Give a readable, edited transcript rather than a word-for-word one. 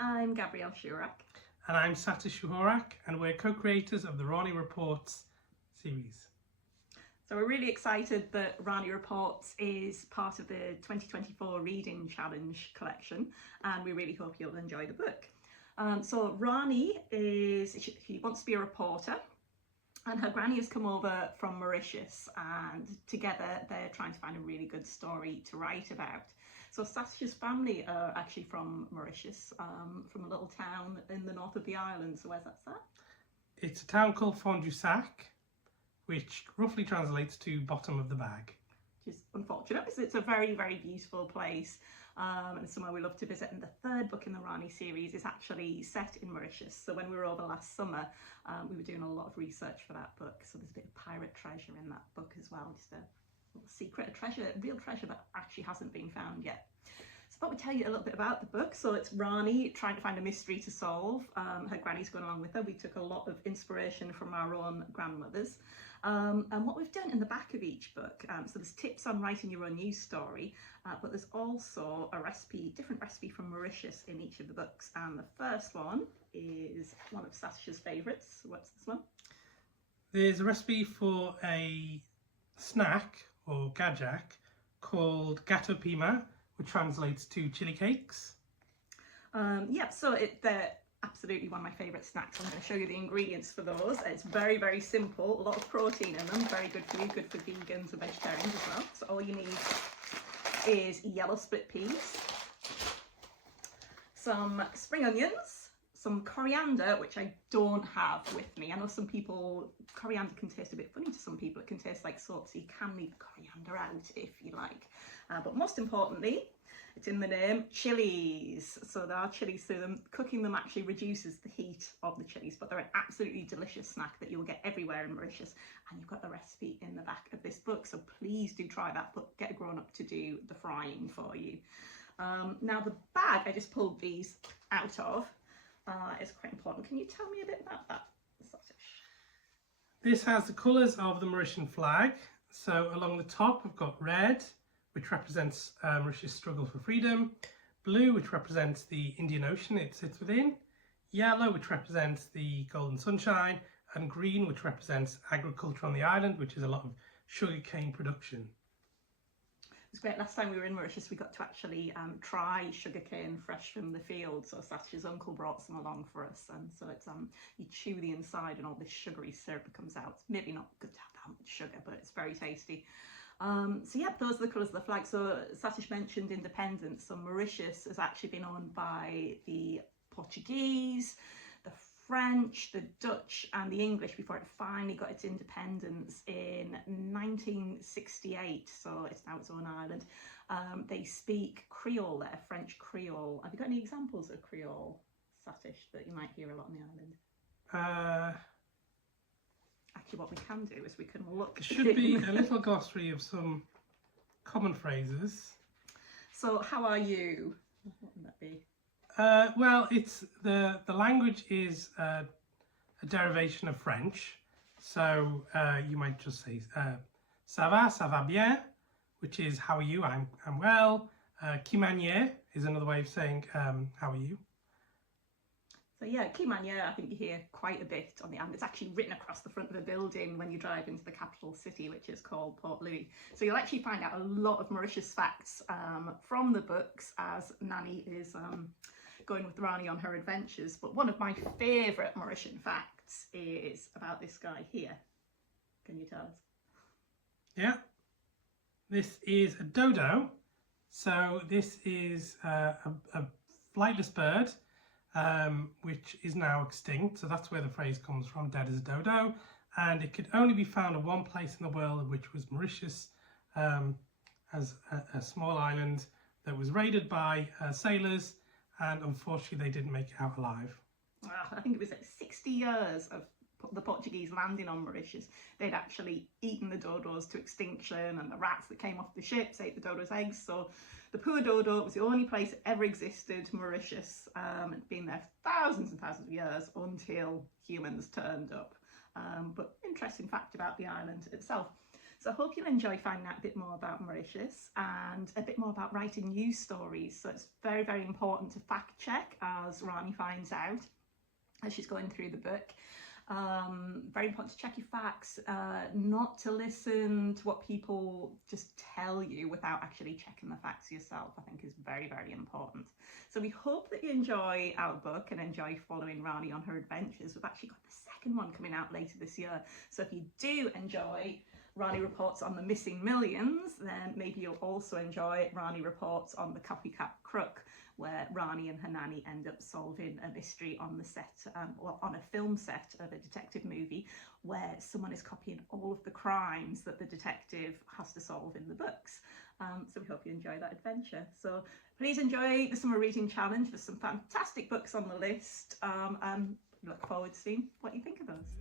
I'm Gabrielle Shewhorak. And I'm Satish Shewhorak, and we're co-creators of the Rani Reports series. So we're really excited that Rani Reports is part of the 2024 Reading Challenge collection, and we really hope you'll enjoy the book. So Rani she wants to be a reporter, and her granny has come over from Mauritius, and together they're trying to find a really good story to write about. So Satish's family are actually from Mauritius, from a little town in the north of the island. So where's that at? It's a town called Fond-du-Sac, which roughly translates to bottom of the bag. Which is unfortunate because it's a very, very beautiful place, and somewhere we love to visit. And the third book in the Rani series is actually set in Mauritius. So when we were over last summer, we were doing a lot of research for that book. So there's a bit of pirate treasure in that book as well, just a little secret, a real treasure that actually hasn't been found yet. So I thought we'd tell you a little bit about the book. So it's Rani trying to find a mystery to solve. Her granny's going along with her. We took a lot of inspiration from our own grandmothers. And what we've done in the back of each book, so there's tips on writing your own news story, but there's also a different recipe from Mauritius in each of the books. And the first one is one of Satish's favourites. What's this one? There's a recipe for a snack or gajak called gato pima, which translates to chili cakes. So they're absolutely one of my favourite snacks. I'm going to show you the ingredients for those. It's very, very simple, a lot of protein in them, very good for you, good for vegans and vegetarians as well. So all you need is yellow split peas, some spring onions, some coriander, which I don't have with me. I know coriander can taste a bit funny to some people. It can taste like salt, so you can leave the coriander out if you like. But most importantly, it's in the name, chilies. So there are chilies through them. Cooking them actually reduces the heat of the chilies, but they're an absolutely delicious snack that you'll get everywhere in Mauritius. And you've got the recipe in the back of this book, so please do try that, but get a grown-up to do the frying for you. Now the bag I just pulled these out of is quite important. Can you tell me a bit about that, Satish? This has the colours of the Mauritian flag. So along the top I've got red, which represents Mauritius' struggle for freedom, blue, which represents the Indian Ocean it sits within, yellow, which represents the golden sunshine, and green, which represents agriculture on the island, which is a lot of sugarcane production. It was great. Last time we were in Mauritius, we got to actually try sugarcane fresh from the field. So Satish's uncle brought some along for us, and so it's you chew the inside and all this sugary syrup that comes out. It's maybe not good to have that much sugar, but it's very tasty. So yeah, those are the colours of the flag. So Satish mentioned independence. So Mauritius has actually been owned by the Portuguese, the French, the Dutch and the English before it finally got its independence in 1968. So it's now its own island. They speak Creole there, French Creole. Have you got any examples of Creole, Satish, that you might hear a lot on the island? Actually, what we can do is we can look. There should be a little glossary of some common phrases. So, how are you? What would that be? Well, it's the language is a derivation of French. So you might just say ça va bien, which is how are you? I'm well. Qui manière is another way of saying how are you? So yeah, qui manière, I think you hear quite a bit on the island. It's actually written across the front of a building when you drive into the capital city, which is called Port Louis. So you'll actually find out a lot of Mauritius facts from the books as Nani is going with Rani on her adventures. But one of my favourite Mauritian facts is about this guy here. Can you tell us? Yeah, this is a dodo. So this is a flightless bird. Which is now extinct, so that's where the phrase comes from, dead as a dodo, and it could only be found in one place in the world, which was Mauritius, as a small island that was raided by sailors, and unfortunately they didn't make it out alive. I think it was like 60 years of the Portuguese landing on Mauritius. They'd actually eaten the dodos to extinction, and the rats that came off the ships ate the dodos' eggs. So the poor dodo was the only place that ever existed, Mauritius. It'd been there for thousands and thousands of years until humans turned up. But interesting fact about the island itself. So I hope you'll enjoy finding out a bit more about Mauritius and a bit more about writing news stories. So it's very, very important to fact check, as Rani finds out as she's going through the book. Very important to check your facts, not to listen to what people just tell you without actually checking the facts yourself, I think is very, very important. So we hope that you enjoy our book and enjoy following Rani on her adventures. We've actually got the second one coming out later this year. So if you do enjoy Rani Reports on the Missing Millions, then maybe you'll also enjoy Rani Reports on the Copycat Crook, where Rani and her nanny end up solving a mystery on the set, on a film set of a detective movie, where someone is copying all of the crimes that the detective has to solve in the books. So we hope you enjoy that adventure. So please enjoy the Summer Reading Challenge. There's some fantastic books on the list, and look forward to seeing what you think of those.